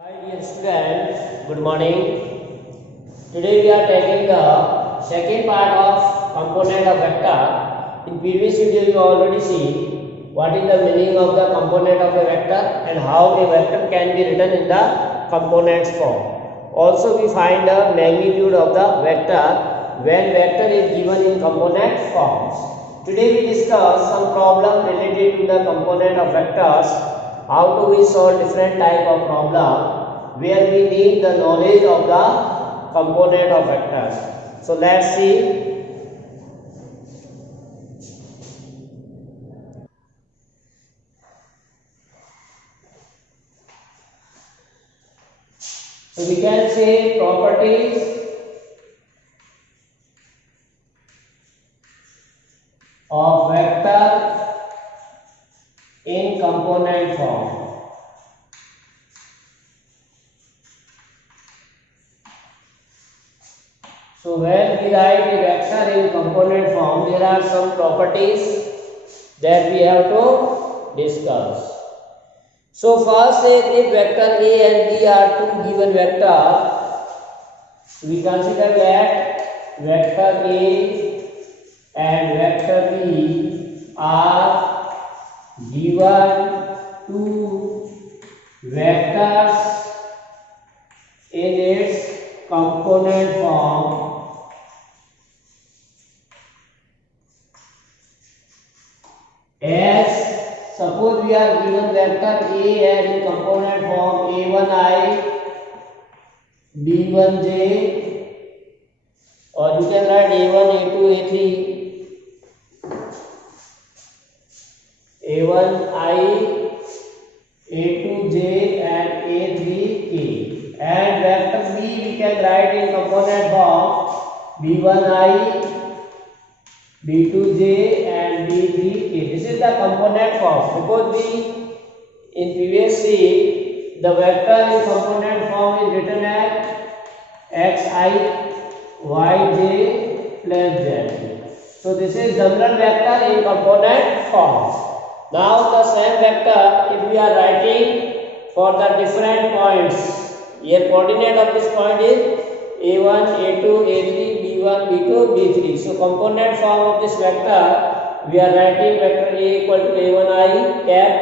Hi dear students, good morning. Today we are taking the second part of component of vector. In previous video you already see what is the meaning of the component of a vector and how a vector can be written in the components form. Also we find the magnitude of the vector when vector is given in component forms. Today we discuss some problem related to the component of vectors. How do we solve different type of problem where we need the knowledge of the component of vectors. So let's see. So we can say properties of vector in component form. So when we write a vector in component form, there are some properties that we have to discuss. So first, if vector A and B are two given vectors, we consider that vector A and vector B are given two vectors in its component form. As suppose we are given vector A as in component form a1i, b1j, or you can write a1, a2, a3, a1i, a2j and a3k. And vector B we can write in component form b1i, b2j and b3k. This is the component form. Because we in previous see the vector in component form is written as xi, yj plus z. So this is general vector in component form. Now the same vector if we are writing for the different points. Here coordinate of this point is a1, a2, a3, b1, b2, b3. So component form of this vector, we are writing vector A equal to a1i cap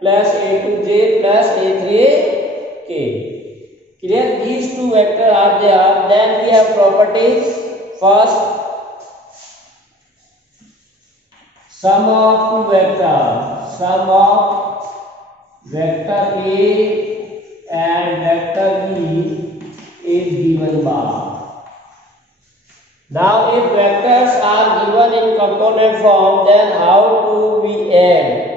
plus a2j plus a3k. Clear? These two vectors are there. Then we have properties. First, sum of two vectors. Sum of vector A and vector B is given by. Now if vectors are given in component form, then how do we add?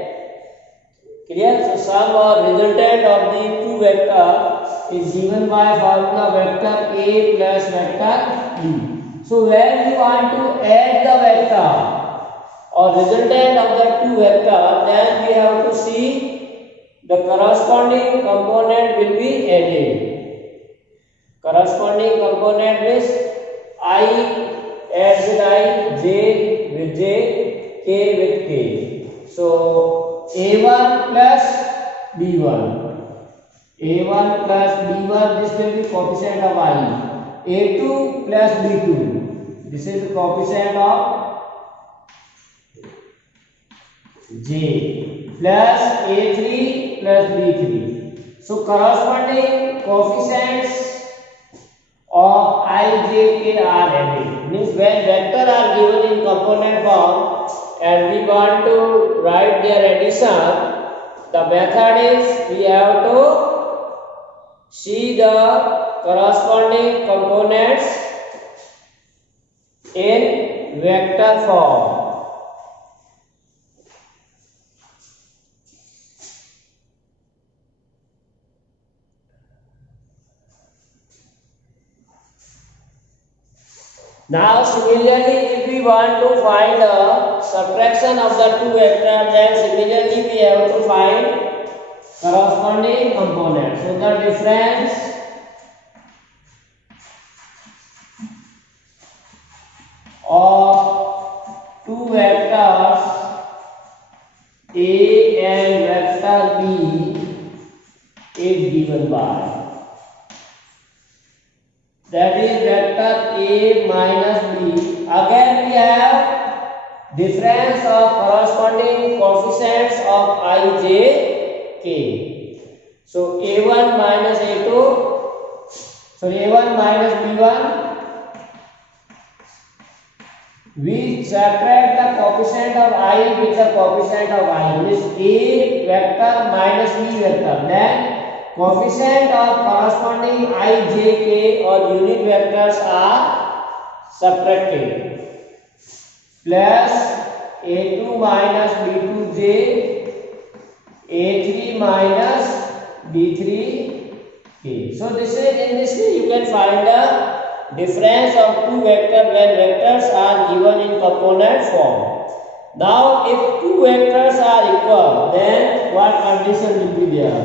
Clear? So sum or resultant of the two vectors is given by formula vector A plus vector B. So when you want to add the vector or resultant of the two vectors, then we have to see the corresponding component will be added. Corresponding component is I adds with I, j with j, k with k. So a1 plus b1. a1 plus b1, this will be coefficient of I. a2 plus b2, this is the coefficient of j, plus a3 plus b3. So corresponding coefficients of I, j, k are added. Means when vectors are given in component form and we want to write their addition, the method is we have to see the corresponding components in vector form. Now similarly if we want to find the subtraction of the two vectors, then similarly we have to find corresponding components. So the difference of two vectors A and vector B is given by, that is vector A minus B. Again we have difference of corresponding coefficients of I, J, K. So A1 minus A2, A1 minus B1. We subtract the coefficient of I with the coefficient of I. This A vector minus B vector. Then coefficient of corresponding I, J, K or unit vectors are subtracted. Plus A2 minus B2J, A3 minus B3K. So this is, in this way you can find the difference of two vectors when vectors are given in component form. Now if two vectors are equal, then what condition will be there?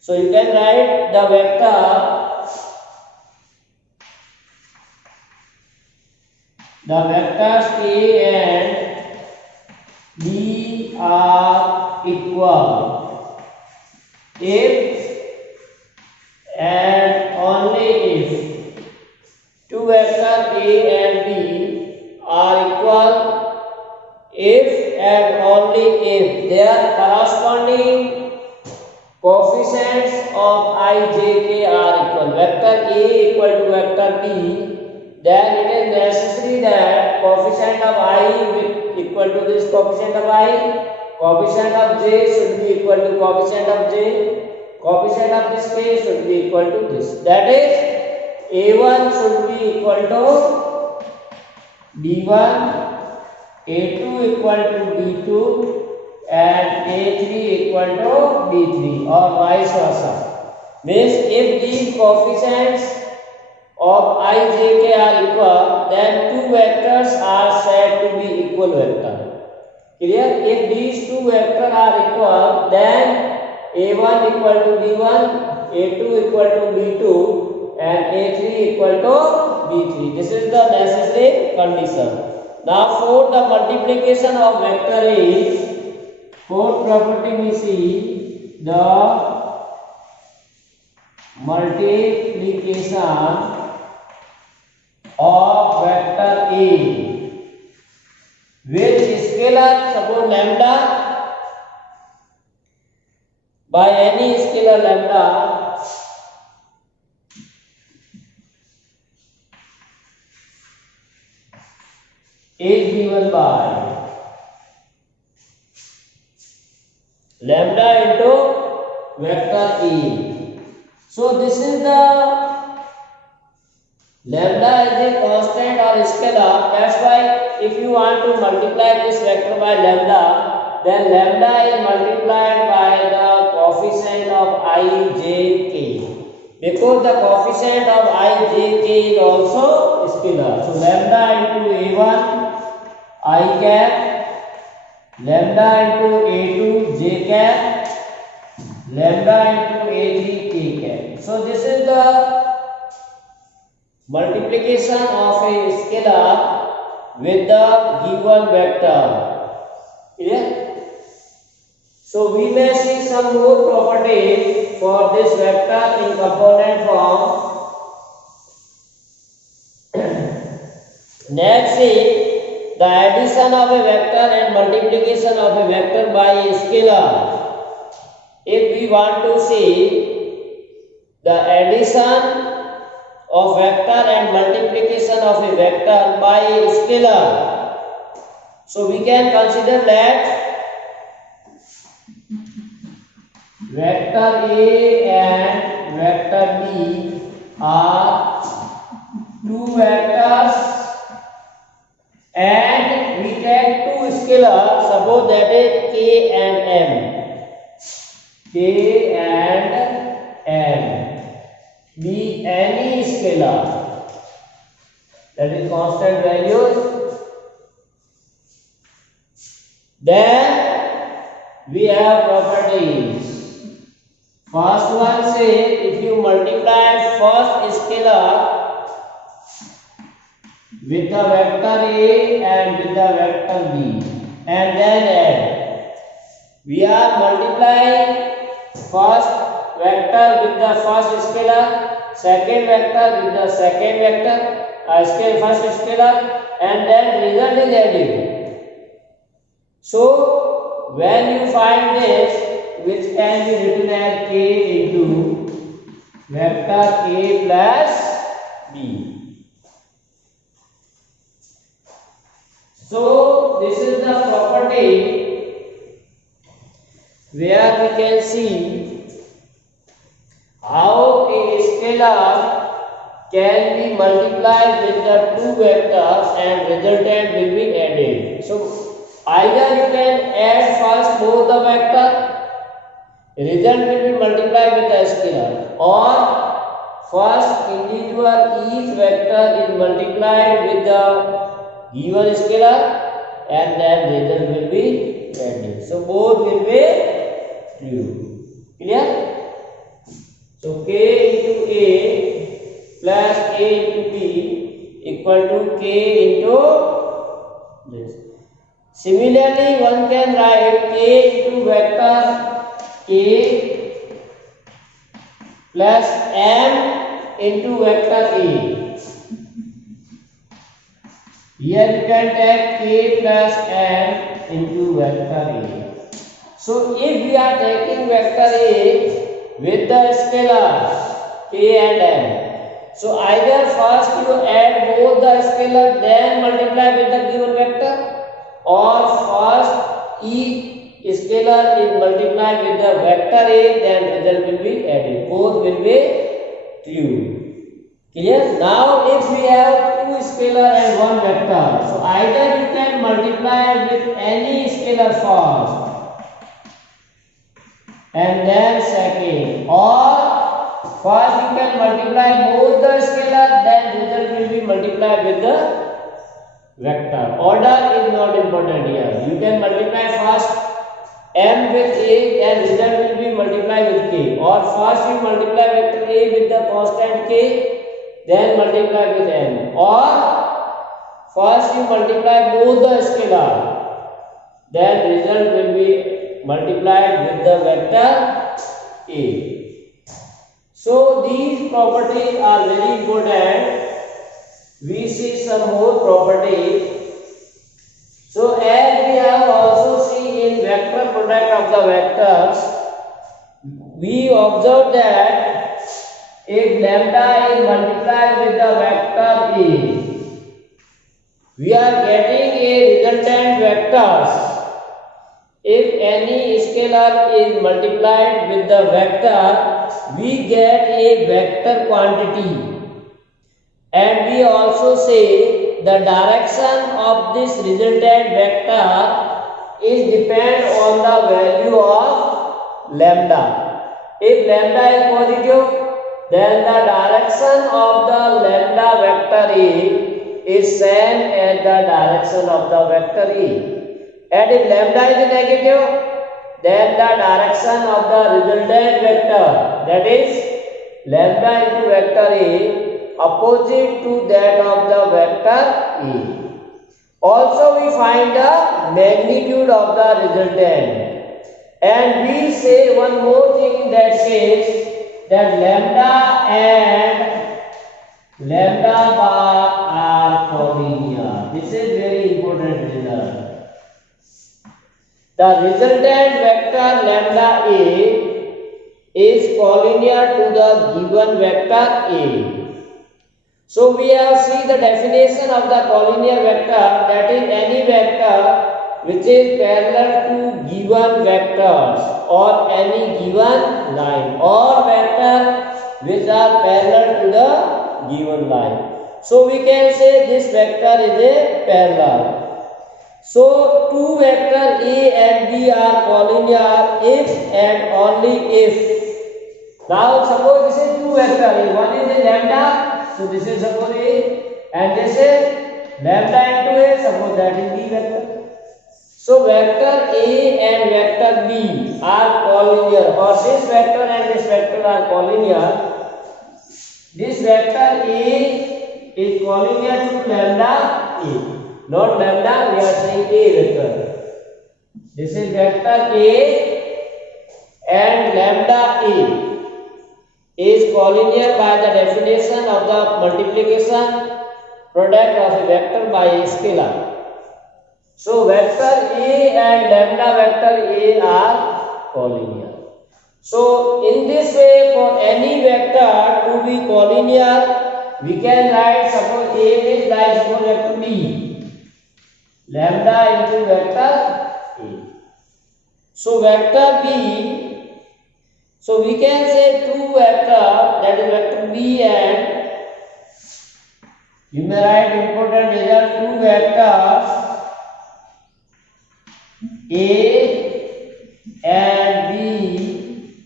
So you can write the vectors A and B are equal if and only if two vectors A and B are equal, if and only if their corresponding coefficients of I, J, K are equal. Vector A equal to vector B, then it is necessary that coefficient of I will equal to this coefficient of I, coefficient of J should be equal to coefficient of J, coefficient of this K should be equal to this. That is, A1 should be equal to B1, A2 equal to B2 and A3 equal to B3 or vice versa. Means if these coefficients of I, J, K are equal, then two vectors are said to be equal vector. Clear? If these two vectors are equal, then A1 equal to B1, A2 equal to B2 and A3 equal to B3. This is the necessary condition. Now for the multiplication of vector is, fourth property we see the multiplication of vector A with scalar, suppose lambda, by any scalar lambda is given by lambda into vector A. So this is the lambda is a constant or scalar. That's why if you want to multiply this vector by lambda, then lambda is multiplied by the coefficient of I, J, K. Because the coefficient of I, J, K is also scalar. So lambda into A1 I cap, lambda into A2 J cap, lambda into A3 K cap. So this is the multiplication of a scalar with the given vector. Clear? So we may see some more properties for this vector in component form. Next is the addition of a vector and multiplication of a vector by a scalar. If we want to see the addition of vector and multiplication of a vector by a scalar, so we can consider that vector A and vector B are two vectors and we take two scalars, suppose that is K and M. K and M. Be any scalar, that is constant values. Then we have properties. First one says if you multiply first scalar with the vector A and with the vector B and then add, We are multiplying first vector with the first scalar, second vector with the second vector, first scalar, and then result is added. So when you find this, which can be written as k into vector a plus b. So this is the property where we can see how a scalar can be multiplied with the two vectors and resultant will be added. So either you can add first both the vector, result will be multiplied with the scalar, or first individual each vector is multiplied with the given scalar and then result will be added. So both will be true. Clear? So k into a plus a into b equal to k into this. Similarly, one can write k into vector a plus m into vector a. Here you can take k plus m into vector a. So if we are taking vector a with the scalar k and m, so either first you add both the scalar then multiply with the given vector, or first each scalar is multiplied with the vector a, then result will be added. Both will be true. Clear? Now if we have two scalar and one vector, so either you can multiply with any scalar first and then second, or first you can multiply both the scalar, then result will be multiplied with the vector. Order is not important here. You can multiply first m with a and result will be multiplied with k, or first you multiply vector a with the constant k then multiply with m, or first you multiply both the scalar then result will be multiplied with the vector a. So these properties are very important. We see some more properties. So as we have also seen in vector product of the vectors, we observe that if lambda is multiplied with the vector a, we are getting a resultant vectors. If any scalar is multiplied with the vector, we get a vector quantity. And we also say the direction of this resultant vector is depend on the value of lambda. If lambda is positive, then the direction of the lambda vector A is same as the direction of the vector A. And if lambda is negative, then the direction of the resultant vector, that is lambda into vector A, opposite to that of the vector A. Also we find the magnitude of the resultant, and we say one more thing that says that lambda and lambda bar are collinear. This is very important result. The resultant vector lambda A is collinear to the given vector A. So we have seen the definition of the collinear vector, that is any vector which is parallel to given vectors or any given line, or vector which are parallel to the given line. So we can say this vector is a parallel. So two vector A and B are collinear if and only if. Now suppose this is two vector, one is a lambda, so this is suppose A, and this is lambda into A, suppose that is B vector. So vector A and vector B are collinear, or this vector and this vector are collinear. This vector A is collinear to lambda A. Not lambda, we are saying A vector. This is vector A and lambda A is collinear by the definition of the multiplication product of a vector by a scalar. So vector A and lambda vector A are collinear. So in this way, for any vector to be collinear, we can write, suppose A is like suppose vector B, lambda into vector A. So vector B, so we can say two vectors, that is vector B and you may write important result, two vectors A and B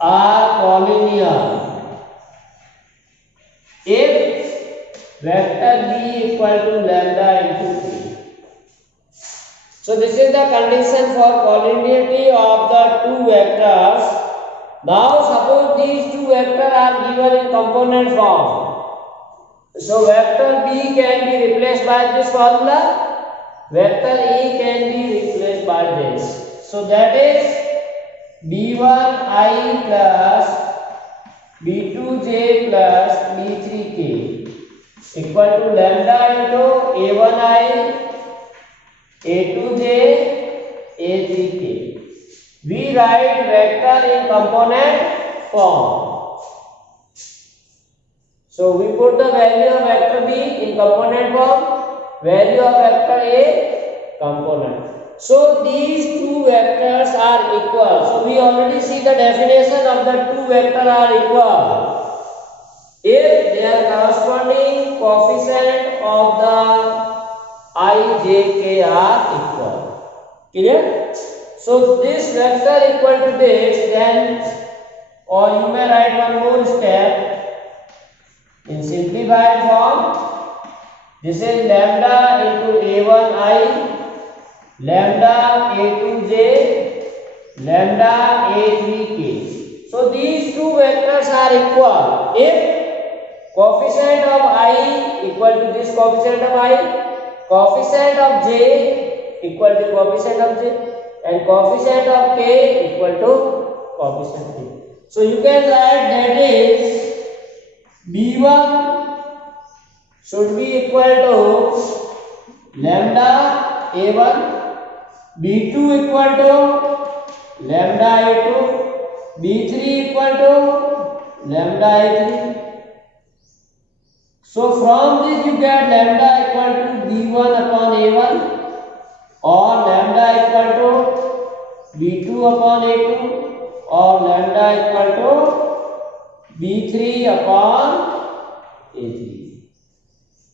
are collinear if vector B equal to lambda into A. So this is the condition for collinearity of the two vectors. Now suppose these two vectors are given in component form. So vector B can be replaced by this formula, vector A can be replaced by this. So that is B1I plus B2J plus B3K equal to lambda into A1I, A2J, A3K. We write vector in component form. So we put the value of vector B in component form, value of vector A component. So these two vectors are equal. So we already see the definition of the two vectors are equal if their corresponding coefficient of the I, J, K are equal. Clear? So this vector equal to this, then, or you may write one more step in simplified form. This is lambda into A1I, lambda A2J, lambda A3K. So these two vectors are equal if coefficient of I equal to this coefficient of I, coefficient of j equal to coefficient of j, and coefficient of k equal to coefficient k. So you can write that is B1 should be equal to lambda A1, B2 equal to lambda A2, B3 equal to lambda A3. So from this you get lambda equal to B1 upon A1 or lambda equal to B2 upon A2 or lambda equal to B3 upon A3.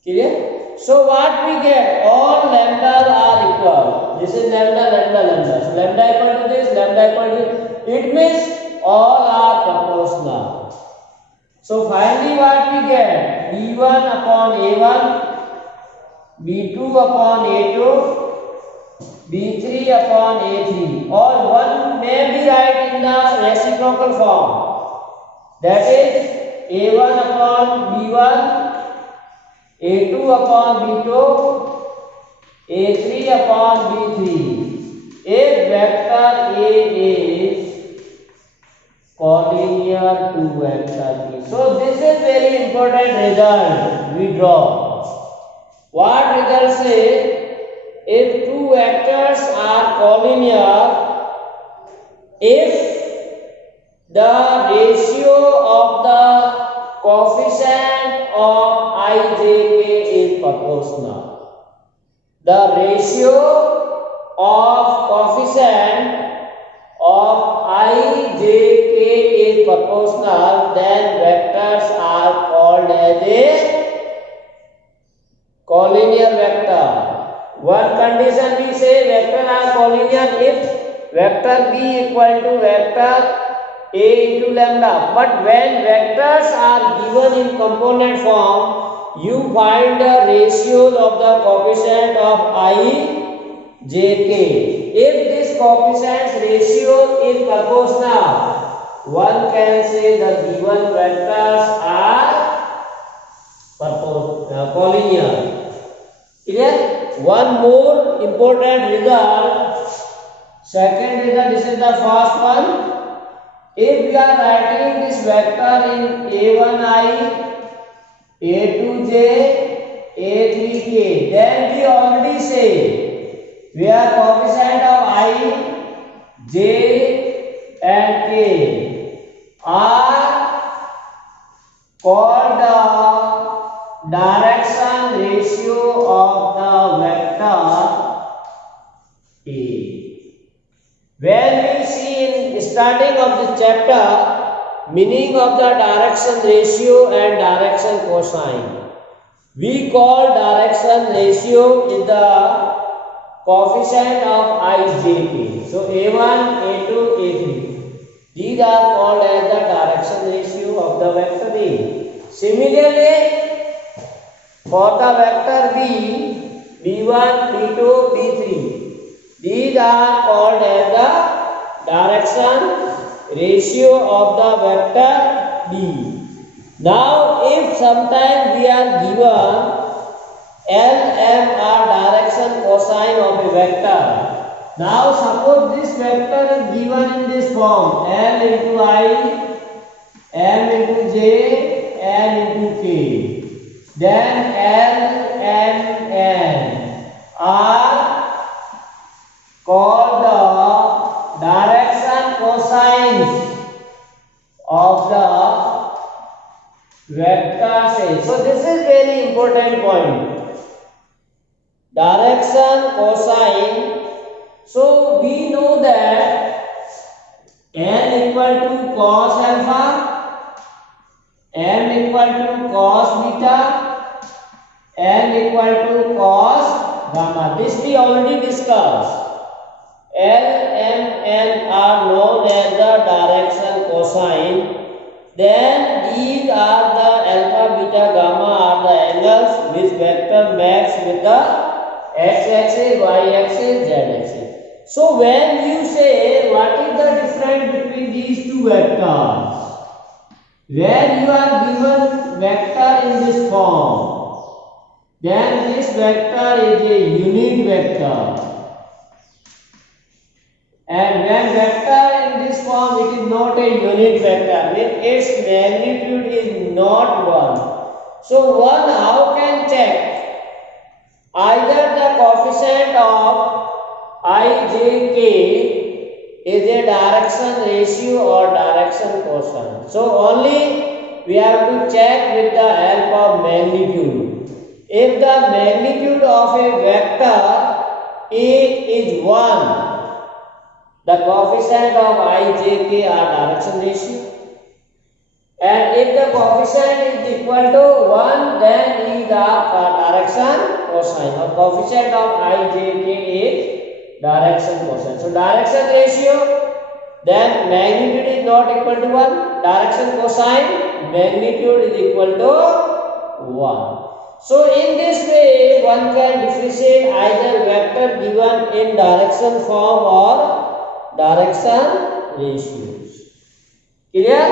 Clear? So what we get? All lambdas are equal. This is lambda, lambda, lambda. So lambda equal to this, lambda equal to this. It means all are proportional. So finally what we get? B1 upon A1, B2 upon A2, B3 upon A3. All one may be write in the reciprocal form. That is A1 upon B1, A2 upon B2, A3 upon B3. If vector A is collinear to vector B. So this is very important result we draw. What result say? If two vectors are collinear, if the ratio of the coefficient of I, J, K is proportional. The ratio of coefficient of I, J, K is proportional, then vectors are called as a collinear vector. One condition we say vectors are collinear if vector B equal to vector A into lambda. But when vectors are given in component form, you find the ratios of the coefficient of I, J, K. If this coefficient ratio is proportional, one can say the given vectors are collinear. Clear? one more important result. Second result, this is the first one. If we are writing this vector in a1i, a2j, a3k, then we already say where coefficient of I, j and k are called the direction ratio of the vector A. When we see in starting of the chapter meaning of the direction ratio and direction cosine, we call direction ratio is the coefficient of I, j, k. So a1, a2, a3. These are called as the direction ratio of the vector A. Similarly, for the vector B, b1, b2, b3. These are called as the direction ratio of the vector B. Now, if sometime we are given L, M are direction cosine of a vector. Now, suppose this vector is given in this form L into I, M into J, N into K. Then L, M, N are called the direction cosines of the vectors A. So this is very important point. Direction cosine. So we know that n equal to cos alpha, m equal to cos beta, n equal to cos gamma. This we already discussed. L, M, N are known as the direction cosine. Then these are the alpha, beta, gamma are the angles which vector makes with the x-axis, y-axis, z-axis. So when you say what is the difference between these two vectors, when you are given vector in this form, then this vector is a unit vector. And when vector in this form, it is not a unit vector, means its magnitude is not 1. So one how can check? Either the coefficient of I, j, k is a direction ratio or direction cosine. So only we have to check with the help of magnitude. If the magnitude of a vector A is 1, the coefficient of I, j, k are direction ratio. And if the coefficient is equal to 1, then is the direction cosine. Or coefficient of I, j, k is direction cosine. So direction ratio, then magnitude is not equal to 1. Direction cosine, magnitude is equal to 1. So in this way, one can differentiate either vector given in direction form or direction ratios. Clear?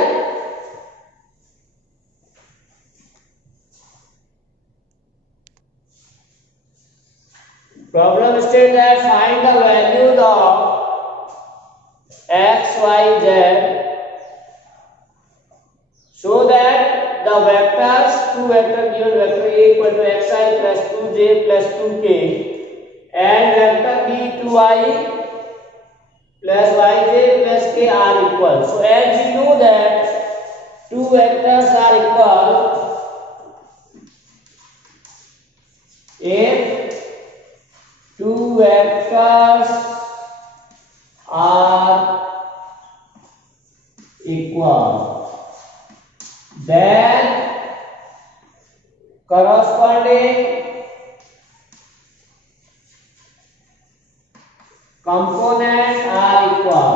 Problem states that find the values of x, y, z so that the vectors, two vectors given vector A equal to xi plus 2j plus 2k and vector B 2i plus yj plus k are equal. So as you know that two vectors are equal if two vectors are equal, then corresponding components are equal.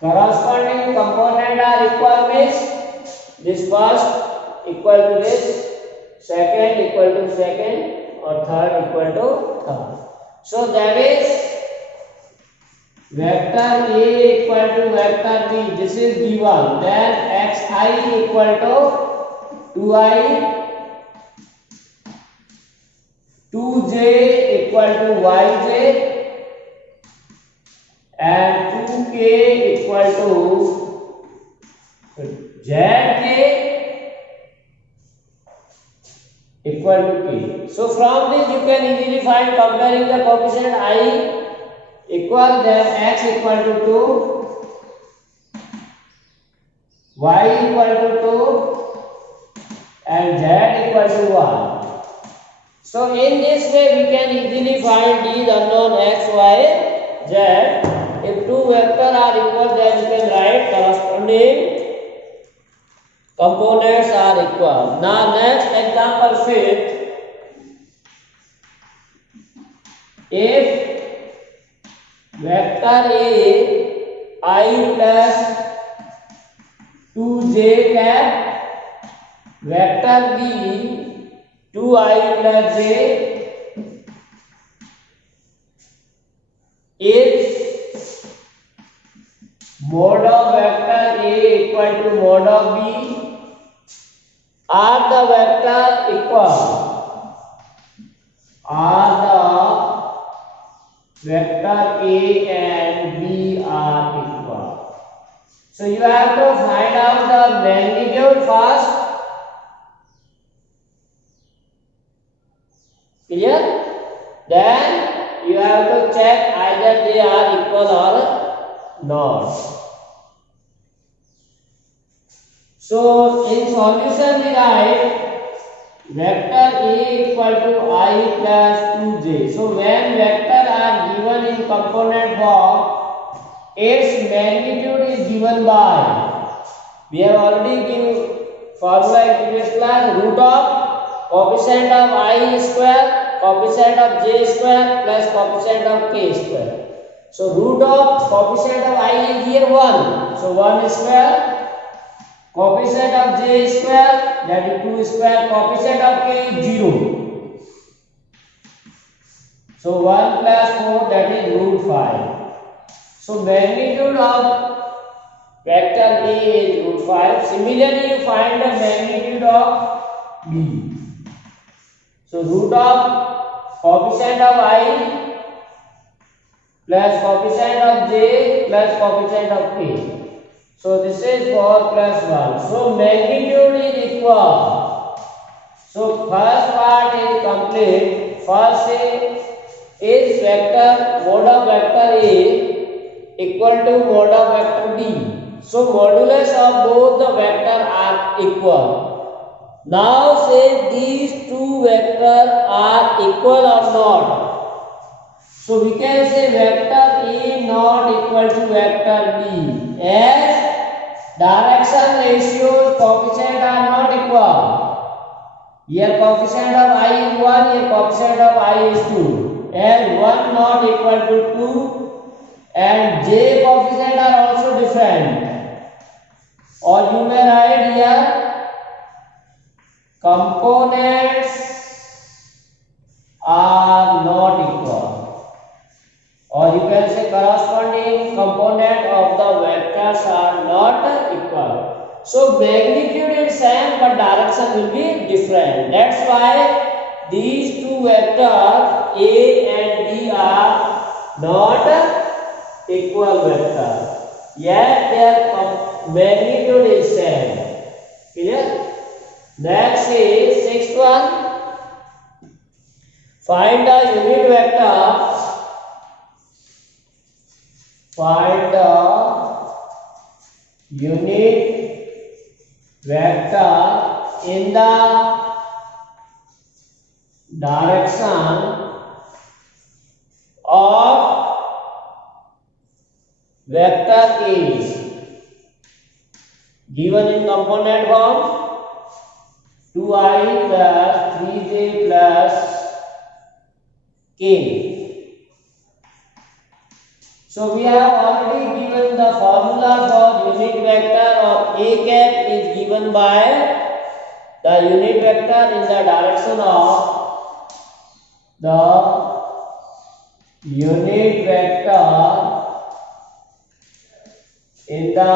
Corresponding component are equal means this first equal to this, second equal to second, or third equal to third. So that is vector A equal to vector B. This is given. Then xi equal to 2i 2j equal to yj and 2k equal to zk equal to k. So from this you can easily find, comparing the coefficient I equal, then x equal to 2, y equal to 2 and z equal to 1. So in this way we can easily find these unknown x, y, z. If two vectors are equal, then you can write corresponding components are equal. Now next example 5th. If vector A I plus 2j cap, vector B 2i plus j is mod of vector A equal to mod of B, are the vector equal, are the vector A and B are equal. So you have to find out the magnitude first. Clear? Then you have to check either they are equal or not. So in solution we write vector A equal to I plus 2j. So when vector are given in component form, its magnitude is given by, we have already given formula in previous class, root of coefficient of I square, coefficient of j square plus coefficient of k square. So root of coefficient of I is here 1. So 1 square. Coefficient of j square, that is 2 square. Coefficient of k is 0. So 1 plus 4, that is root 5. So magnitude of vector A is root 5. Similarly, you find the magnitude of B. So root of coefficient of I plus coefficient of j plus coefficient of k. So this is 4 plus 1. So magnitude is equal. So first part is complete. First is vector mod of vector A equal to mod of vector B. So modulus of both the vector are equal. Now say these two vectors are equal or not. So we can say vector A not equal to vector B, as direction ratios coefficient are not equal. Here coefficient of I is 1, here coefficient of I is 2, and 1 not equal to 2, and j coefficient are also different. Or you may write here components are not equal, or you can say corresponding component of the vectors are not equal. So magnitude is same but direction will be different. That's why these two vectors A and B are not equal vectors, yet their magnitude is same. Clear? Next is sixth one. Find the unit vector. Find the unit vector in the direction of vector A, given in component form 2i plus 3j plus k. So we have already given the formula for unit vector of A cap is given by the unit vector in the direction of the unit vector in the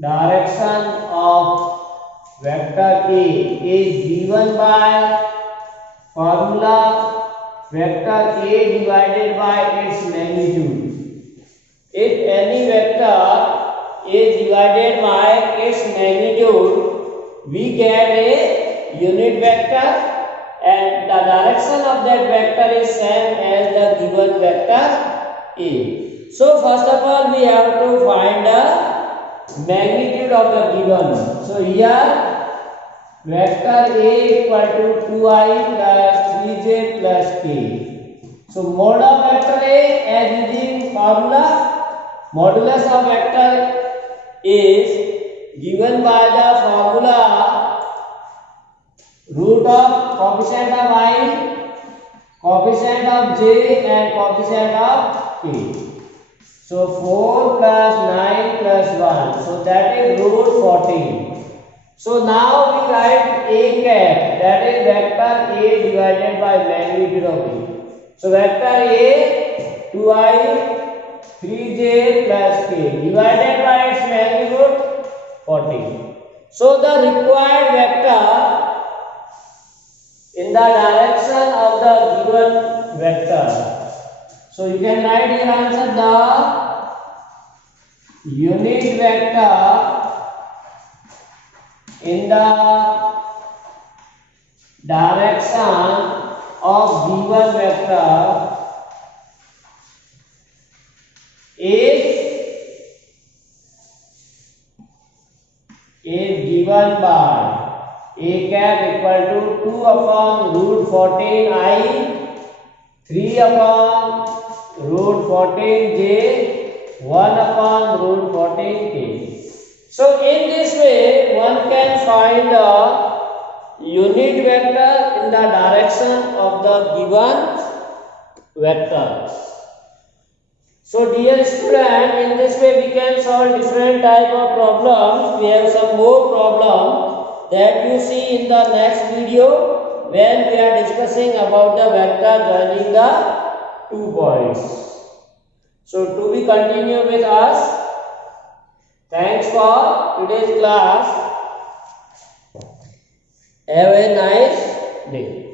direction of vector A is given by formula vector A divided by its magnitude. If any vector is divided by its magnitude, we get a unit vector and the direction of that vector is same as the given vector A. So first of all we have to find the magnitude of the given. So here vector A equal to 2I plus 3j plus k. So mode of vector A as using formula, modulus of vector is given by the formula root of coefficient of I, coefficient of j and coefficient of k. So 4 plus 9 plus 1. So that is root 14. So now we write A cap, that is vector A divided by magnitude of A. So vector A 2I 3j plus k divided by its magnitude 14. So the required vector in the direction of the given vector. So you can write your answer, the unit vector in the direction of given vector is given by A cap equal to 2 upon root 14 I, 3 upon root 14 j, 1 upon root 14 k. So in this way one can find the unit vector in the direction of the given vector. So dear student, in this way we can solve different type of problems. We have some more problems that you see in the next video when we are discussing about the vector joining the 2 points. So to be continue with us. Thanks for today's class. Have a nice day.